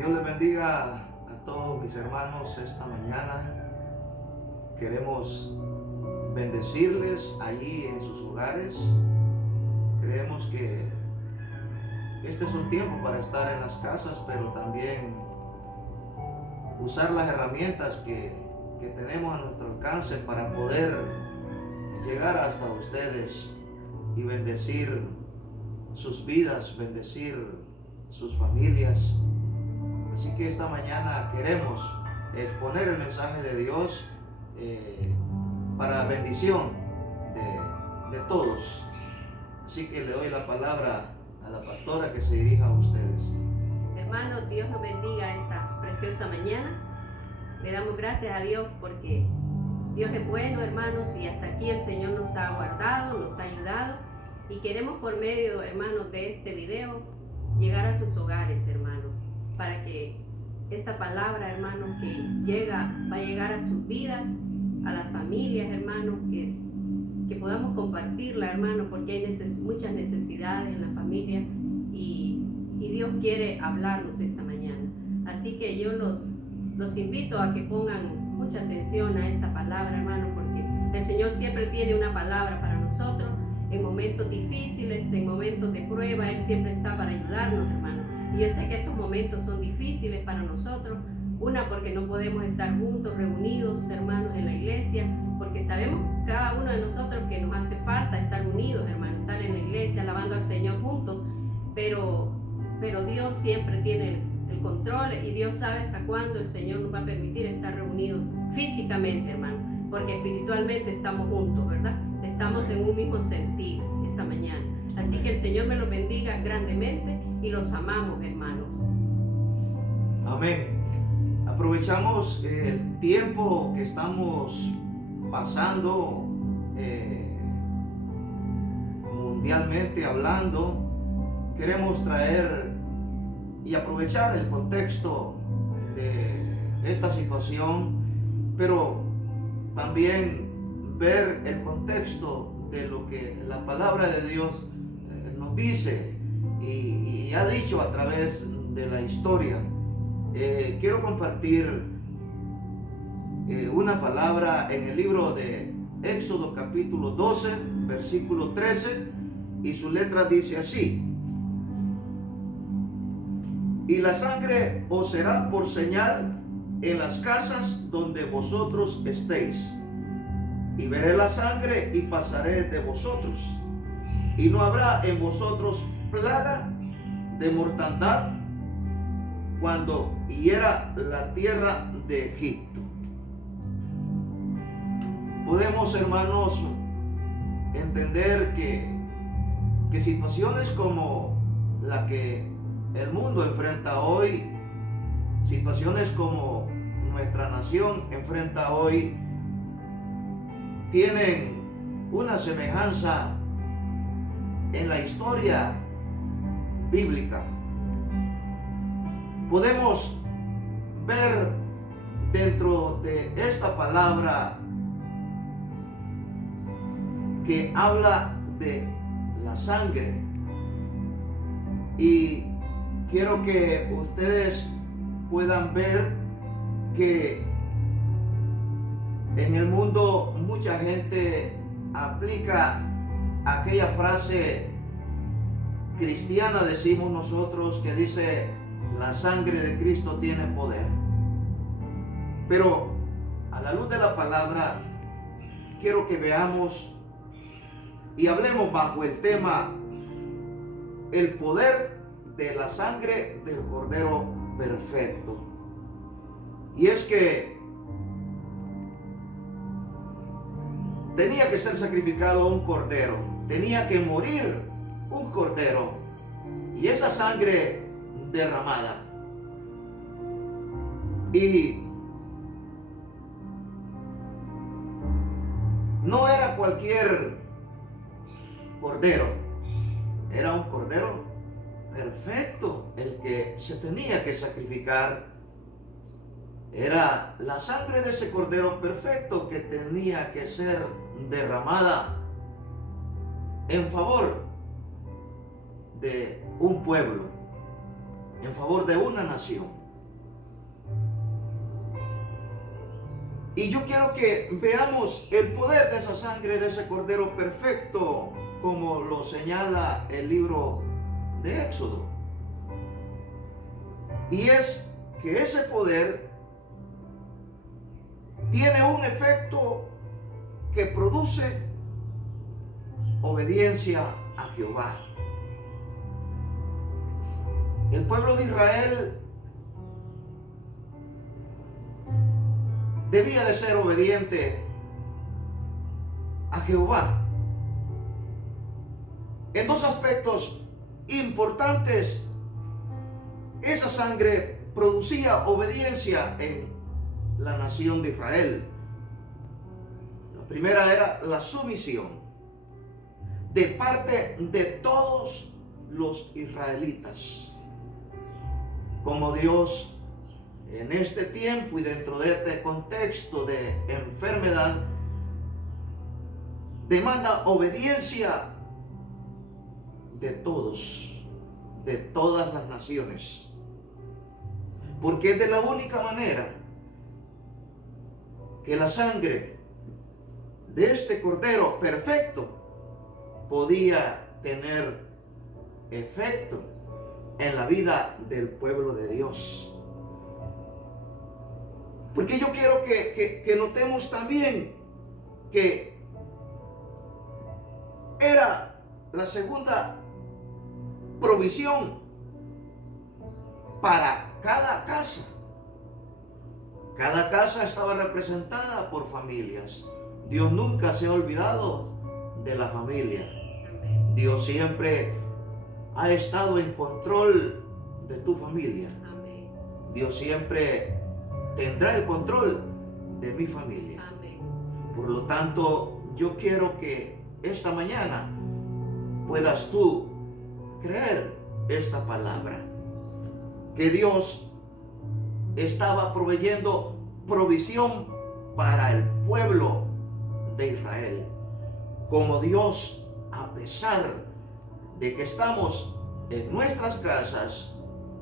Dios les bendiga a todos mis hermanos esta mañana. Queremos bendecirles allí en sus hogares. Creemos que este es un tiempo para estar en las casas, pero también usar las herramientas que tenemos a nuestro alcance para poder llegar hasta ustedes y bendecir sus vidas, bendecir sus familias. Así que esta mañana queremos exponer el mensaje de Dios para bendición de todos. Así que le doy la palabra a la pastora que se dirija a ustedes. Hermanos, Dios nos bendiga esta preciosa mañana. Le damos gracias a Dios porque Dios es bueno, hermanos, y hasta aquí el Señor nos ha guardado, nos ha ayudado. Y queremos por medio, hermanos, de este video llegar a sus hogares, hermanos, para que esta palabra, hermanos, va a llegar a sus vidas, a las familias, hermanos, que podamos compartirla, hermanos, porque hay muchas necesidades en la familia y Dios quiere hablarnos esta mañana. Así que yo los invito a que pongan mucha atención a esta palabra, hermanos, porque el Señor siempre tiene una palabra para nosotros. En momentos difíciles, en momentos de prueba, Él siempre está para ayudarnos, hermanos. Y yo sé que estos momentos son difíciles para nosotros. Una, porque no podemos estar juntos, reunidos, hermanos, en la iglesia, porque sabemos cada uno de nosotros que nos hace falta estar unidos, hermanos, estar en la iglesia, alabando al Señor juntos. Pero Dios siempre tiene el control y Dios sabe hasta cuándo el Señor nos va a permitir estar reunidos físicamente, hermanos, porque espiritualmente estamos juntos, ¿verdad? Estamos en un mismo sentir esta mañana. Así que el Señor me los bendiga grandemente y los amamos, hermanos. Amén. Aprovechamos el tiempo que estamos pasando mundialmente hablando. Queremos traer y aprovechar el contexto de esta situación, pero también ver el contexto de lo que la palabra de Dios nos dice y ha dicho a través de la historia. Quiero compartir una palabra en el libro de Éxodo capítulo 12, versículo 13, y su letra dice así: y la sangre os será por señal en las casas donde vosotros estéis. Y veré la sangre y pasaré de vosotros. Y no habrá en vosotros plaga de mortandad cuando hiera la tierra de Egipto. Podemos, hermanos, entender que situaciones como la que el mundo enfrenta hoy, situaciones como nuestra nación enfrenta hoy, tienen una semejanza en la historia bíblica. Podemos ver dentro de esta palabra que habla de la sangre, y quiero que ustedes puedan ver que en el mundo mucha gente aplica aquella frase cristiana, decimos nosotros, que dice: la sangre de Cristo tiene poder. Pero a la luz de la palabra quiero que veamos y hablemos bajo el tema el poder de la sangre del Cordero perfecto. Y es que tenía que ser sacrificado un cordero, tenía que morir un cordero, y esa sangre derramada. Y no era cualquier cordero, era un cordero perfecto el que se tenía que sacrificar. Era la sangre de ese cordero perfecto que tenía que ser derramada en favor de un pueblo, en favor de una nación. Y yo quiero que veamos el poder de esa sangre, de ese cordero perfecto, como lo señala el libro de Éxodo. Y es que ese poder tiene un efecto que produce obediencia a Jehová. El pueblo de Israel debía de ser obediente a Jehová en dos aspectos importantes. Esa sangre producía obediencia en la nación de Israel. La primera era la sumisión de parte de todos los israelitas. Como Dios en este tiempo y dentro de este contexto de enfermedad demanda obediencia de todos, de todas las naciones, porque es de la única manera que la sangre de este cordero perfecto podía tener efecto en la vida del pueblo de Dios. Porque yo quiero que notemos también que era la segunda provisión para cada casa. Cada casa estaba representada por familias. Dios nunca se ha olvidado de la familia. Dios siempre ha estado en control de tu familia. Dios siempre tendrá el control de mi familia. Por lo tanto, yo quiero que esta mañana puedas tú creer esta palabra, que Dios estaba proveyendo provisión para el pueblo de Israel. Como Dios, a pesar de que estamos en nuestras casas,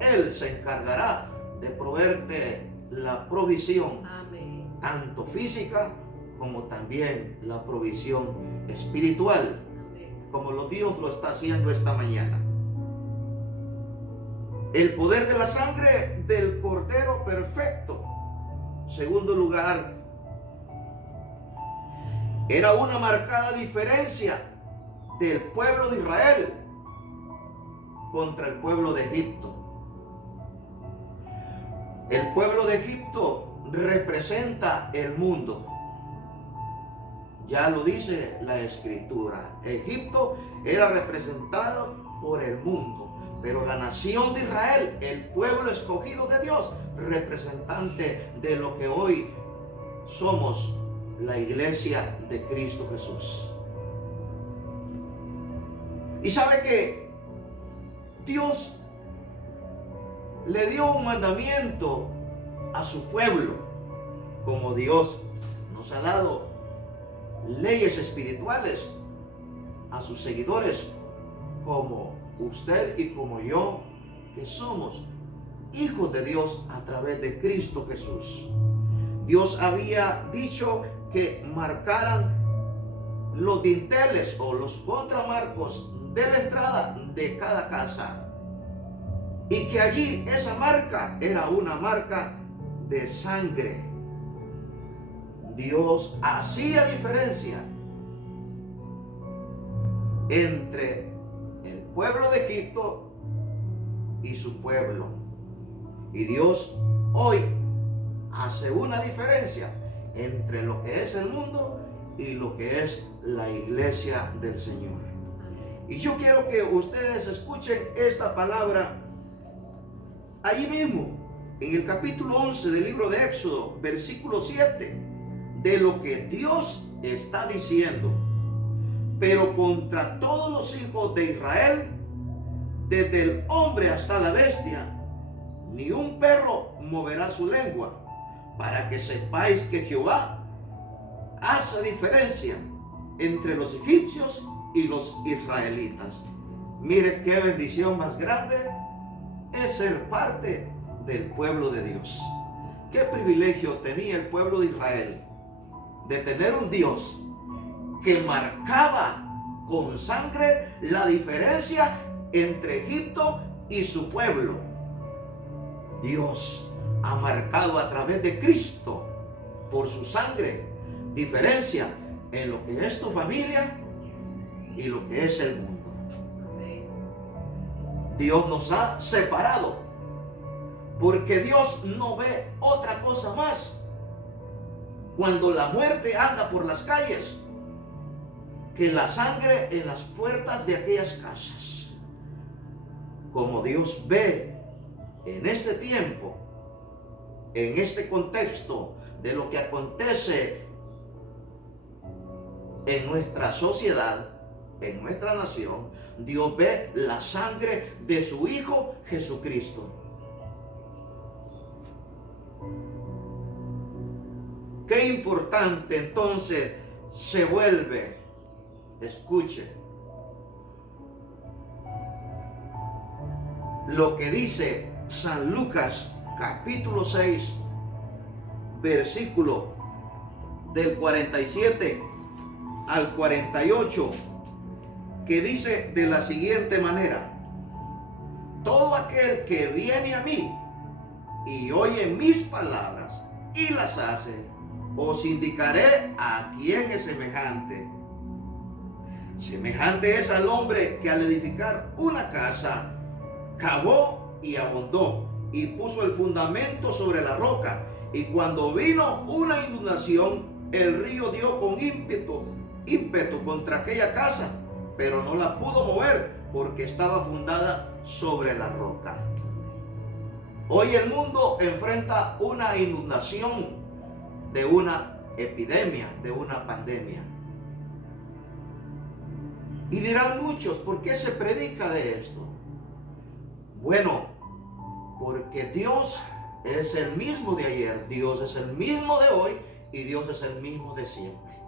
Él se encargará de proveerte la provisión, tanto física como también la provisión espiritual, como Dios lo está haciendo esta mañana. El poder de la sangre del cordero perfecto. Segundo lugar, era una marcada diferencia del pueblo de Israel contra el pueblo de Egipto. El pueblo de Egipto representa el mundo. Ya lo dice la Escritura. Egipto era representado por el mundo, pero la nación de Israel, el pueblo escogido de Dios, representante de lo que hoy somos, la iglesia de Cristo Jesús. Y sabe que Dios le dio un mandamiento a su pueblo, como Dios nos ha dado leyes espirituales a sus seguidores, como usted y como yo, que somos hijos de Dios a través de Cristo Jesús. Dios había dicho que marcaran los dinteles o los contramarcos de la entrada de cada casa, y que allí esa marca era una marca de sangre. Dios hacía diferencia entre el pueblo de Egipto y su pueblo. Y Dios hoy hace una diferencia entre lo que es el mundo y lo que es la iglesia del Señor. Y yo quiero que ustedes escuchen esta palabra allí mismo, en el capítulo 11 del libro de Éxodo, versículo 7, de lo que Dios está diciendo. Pero contra todos los hijos de Israel, desde el hombre hasta la bestia, ni un perro moverá su lengua, para que sepáis que Jehová hace diferencia entre los egipcios y los israelitas. Mire qué bendición más grande es ser parte del pueblo de Dios. qué privilegio tenía el pueblo de Israel de tener un Dios que marcaba con sangre la diferencia entre Egipto y su pueblo. Dios ha marcado a través de Cristo, por su sangre, diferencia en lo que es tu familia y lo que es el mundo. Dios nos ha separado, porque Dios no ve otra cosa más cuando la muerte anda por las calles que la sangre en las puertas de aquellas casas. Como Dios ve en este tiempo, en este contexto de lo que acontece en nuestra sociedad, en nuestra nación, Dios ve la sangre de su Hijo Jesucristo. Qué importante entonces se vuelve, escuche, lo que dice San Lucas capítulo 6, versículo del 47 al 48, que dice de la siguiente manera: todo aquel que viene a mí y oye mis palabras y las hace, os indicaré a quién es semejante. Semejante es al hombre que al edificar una casa cavó y abondó y puso el fundamento sobre la roca, y cuando vino una inundación, el río dio con ímpetu contra aquella casa, pero no la pudo mover porque estaba fundada sobre la roca. Hoy el mundo enfrenta una inundación de una epidemia, de una pandemia. Y dirán muchos, ¿por qué se predica de esto? Bueno, porque Dios es el mismo de ayer, Dios es el mismo de hoy y Dios es el mismo de siempre.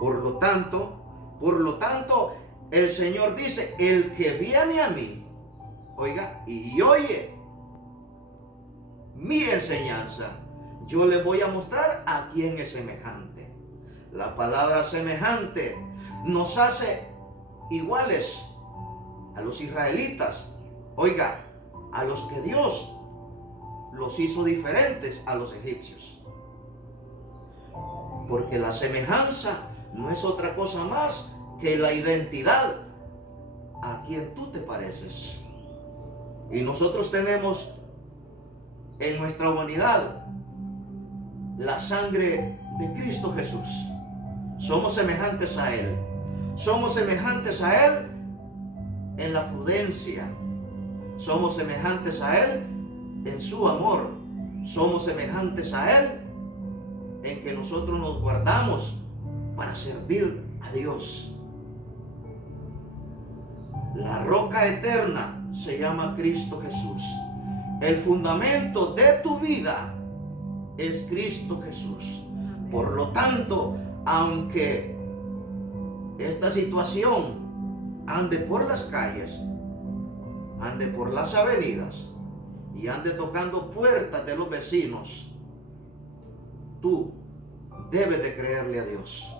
Por lo tanto, el Señor dice: el que viene a mí, oiga, y oye mi enseñanza, yo le voy a mostrar a quién es semejante. La palabra semejante nos hace iguales a los israelitas, oiga, a los que Dios los hizo diferentes a los egipcios. Porque la semejanza no es otra cosa más que la identidad a quien tú te pareces. Y nosotros tenemos en nuestra humanidad la sangre de Cristo Jesús. Somos semejantes a Él. Somos semejantes a Él en la prudencia. Somos semejantes a Él en su amor. Somos semejantes a Él en que nosotros nos guardamos para servir a Dios. La roca eterna se llama Cristo Jesús. El fundamento de tu vida es Cristo Jesús. Por lo tanto, aunque esta situación ande por las calles, ande por las avenidas y ande tocando puertas de los vecinos, tú debes de creerle a Dios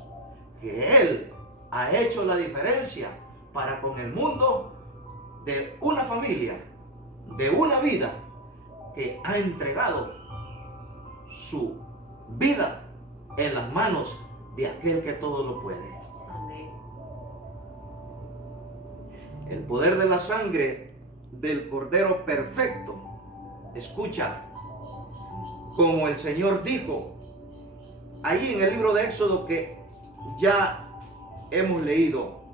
que Él ha hecho la diferencia para con el mundo de una familia, de una vida que ha entregado su vida en las manos de aquel que todo lo puede. Amén. El poder de la sangre del Cordero perfecto. Escucha, como el Señor dijo ahí en el libro de Éxodo, que ya hemos leído,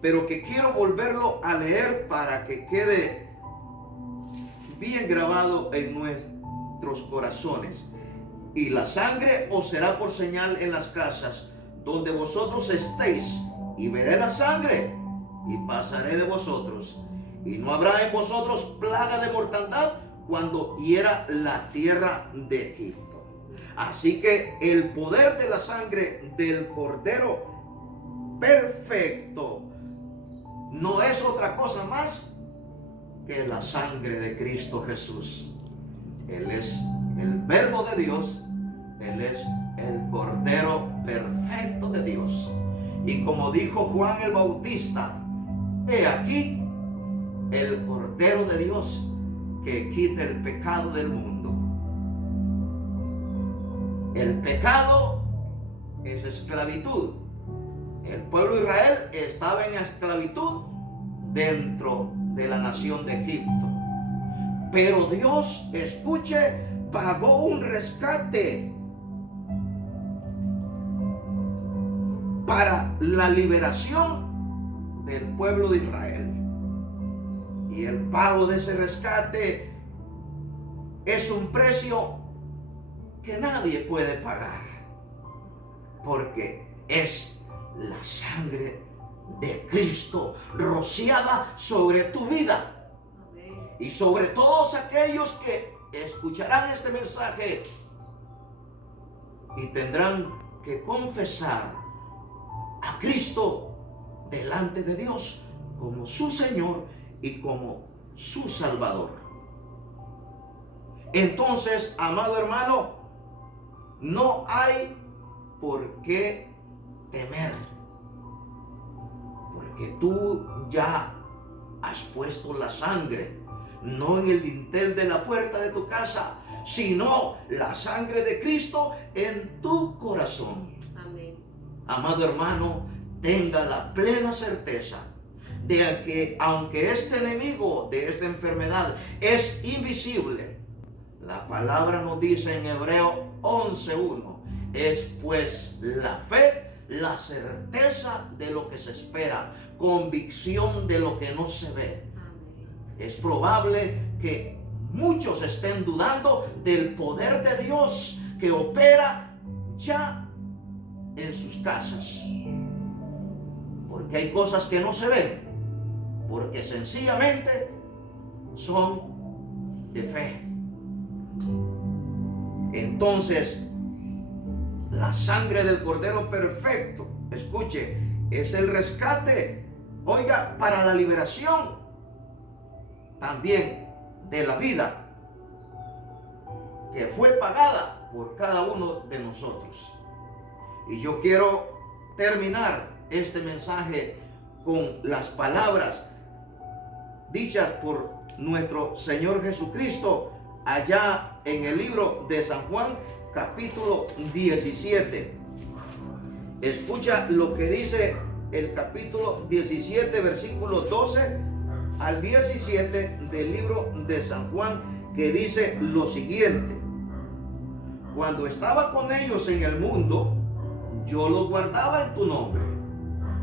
pero que quiero volverlo a leer para que quede bien grabado en nuestros corazones. Y la sangre os será por señal en las casas donde vosotros estéis, y veré la sangre y pasaré de vosotros, y no habrá en vosotros plaga de mortandad cuando hiera la tierra de Egipto. Así que el poder de la sangre del Cordero perfecto no es otra cosa más que la sangre de Cristo Jesús. Él es el Verbo de Dios, Él es el Cordero perfecto de Dios. Y como dijo Juan el Bautista, he aquí el Cordero de Dios que quita el pecado del mundo. El pecado es esclavitud. El pueblo de Israel estaba en esclavitud dentro de la nación de Egipto. Pero Dios, escuche, pagó un rescate para la liberación del pueblo de Israel. Y el pago de ese rescate es un precio que nadie puede pagar, porque es la sangre de Cristo rociada sobre tu vida. Amén. Y sobre todos aquellos que escucharán este mensaje y tendrán que confesar a Cristo delante de Dios como su Señor y como su Salvador. Entonces, amado hermano, no hay por qué temer, porque tú ya has puesto la sangre, no en el dintel de la puerta de tu casa, sino la sangre de Cristo en tu corazón. Amén. Amado hermano, tenga la plena certeza de que aunque este enemigo de esta enfermedad es invisible, la palabra nos dice en Hebreo 11:1, es pues la fe, la certeza de lo que se espera, convicción de lo que no se ve. Amén. Es probable que muchos estén dudando del poder de Dios que opera ya en sus casas, porque hay cosas que no se ven, porque sencillamente son de fe. Entonces, la sangre del Cordero perfecto, escuche, es el rescate, oiga, para la liberación también de la vida que fue pagada por cada uno de nosotros. Y yo quiero terminar este mensaje con las palabras dichas por nuestro Señor Jesucristo allá en el libro de San Juan, capítulo 17. Escucha lo que dice el capítulo 17, versículos 12 al 17 del libro de San Juan, que dice lo siguiente: cuando estaba con ellos en el mundo, yo los guardaba en tu nombre.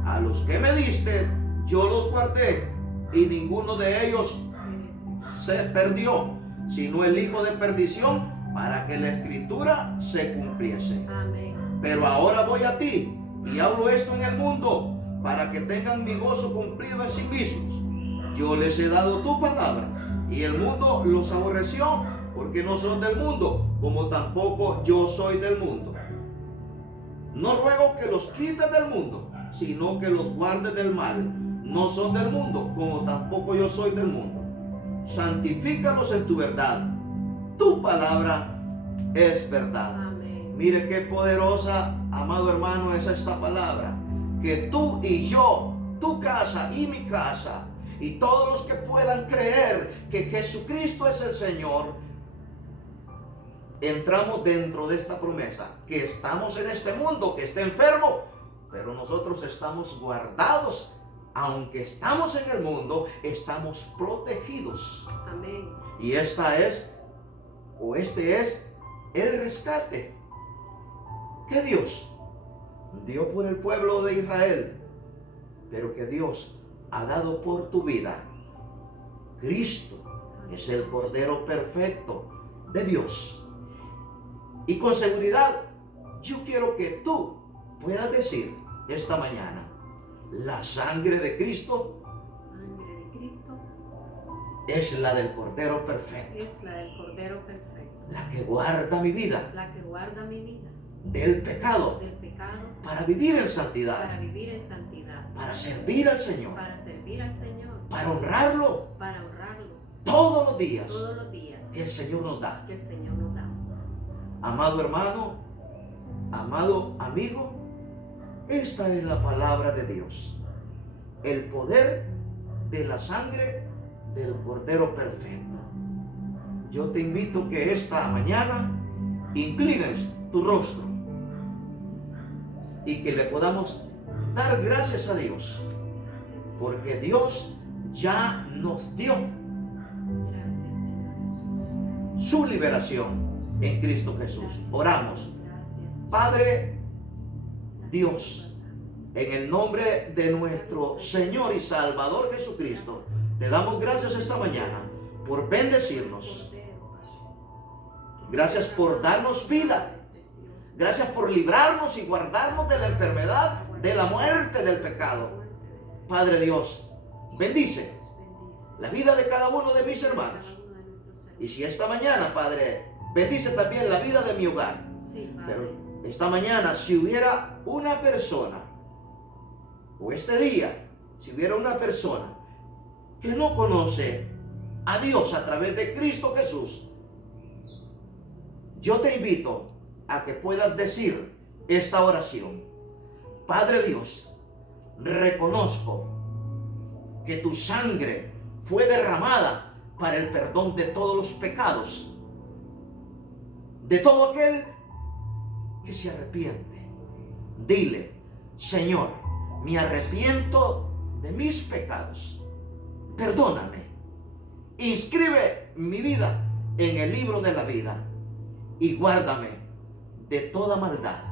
A los que me diste, yo los guardé, y ninguno de ellos se perdió, sino el hijo de perdición, para que la escritura se cumpliese. Amén. Pero ahora voy a ti y hablo esto en el mundo, para que tengan mi gozo cumplido en sí mismos. Yo les he dado tu palabra, y el mundo los aborreció, porque no son del mundo, como tampoco yo soy del mundo. No ruego que los quites del mundo, sino que los guardes del mal. No son del mundo, como tampoco yo soy del mundo. Santifícalos en tu verdad. Tu palabra es verdad. Amén. Mire qué poderosa, amado hermano, es esta palabra. Que tú y yo, tu casa y mi casa, y todos los que puedan creer que Jesucristo es el Señor, entramos dentro de esta promesa, que estamos en este mundo que está enfermo, pero nosotros estamos guardados. Aunque estamos en el mundo, estamos protegidos. Amén. Y este es el rescate que Dios dio por el pueblo de Israel, pero que Dios ha dado por tu vida. Cristo es el Cordero perfecto de Dios. Y con seguridad, yo quiero que tú puedas decir esta mañana: la sangre de Cristo es la del Cordero perfecto. Es la del Cordero perfecto. La que guarda mi vida La que guarda mi vida del pecado, del pecado, para vivir en santidad, para vivir en santidad, para servir al Señor, para servir al Señor, para honrarlo para honrarlo todos los días, todos los días, que el Señor nos da. que el Señor nos da. Amado hermano, amado amigo, esta es la palabra de Dios. El poder de la sangre del Cordero perfecto. Yo te invito que esta mañana inclines tu rostro y que le podamos dar gracias a Dios, Gracias, porque Dios ya nos dio gracias, Señor Jesús. su liberación en Cristo Jesús. Oramos. Gracias. Padre Dios, en el nombre de nuestro Señor y Salvador Jesucristo, te damos gracias esta mañana por bendecirnos. Gracias por darnos vida. Gracias por librarnos y guardarnos de la enfermedad, de la muerte, del pecado. Padre Dios, bendice la vida de cada uno de mis hermanos. Y si esta mañana, Padre, bendice también la vida de mi hogar. Pero esta mañana, si hubiera una persona, o este día, si hubiera una persona que no conoce a Dios a través de Cristo Jesús, yo te invito a que puedas decir esta oración. Padre Dios, reconozco que tu sangre fue derramada para el perdón de todos los pecados, de todo aquel que se arrepiente. Dile: Señor, me arrepiento de mis pecados, perdóname, inscribe mi vida en el libro de la vida y guárdame de toda maldad,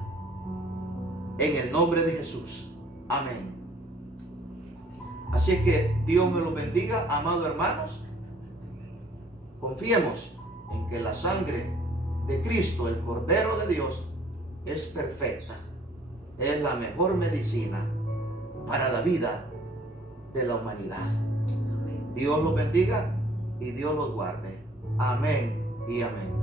en el nombre de Jesús. Amén. Así es que Dios me los bendiga, amados hermanos. Confiemos en que la sangre de Cristo, el Cordero de Dios, es perfecta. Es la mejor medicina para la vida de la humanidad. Dios los bendiga y Dios los guarde. Amén y amén.